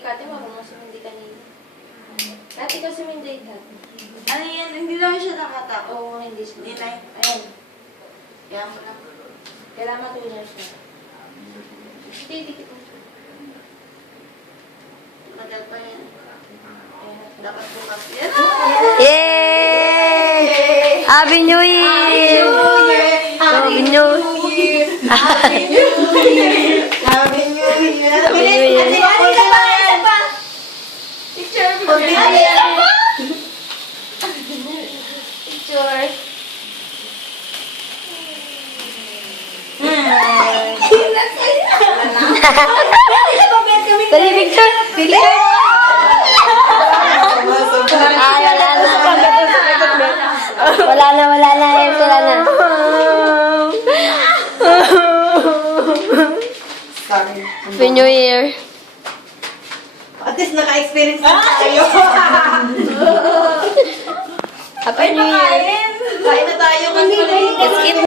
Kati, marunong sumindi kanina. Kati ka sumindi dati. Ano yan? Hindi naman siya nakatao. Oo, hindi siya. Hindi na. Ayan. Yan mo lang. Kailangan matuloy siya. Dikit mo siya. Magal pa yan. Ayan. Dapat bukas yan. Yay! Happy New Year! Happy New Year! Happy New Year! Happy New Year! Happy New Year! Isa pa! Picture mo. Isa pa! Picture. Dali, picture! Ay, wala na. Wala na. Ito na. Sorry. Happy New Year! At least naka-experience na tayo. Happy New Year! Kain na tayo kasi. Let's eat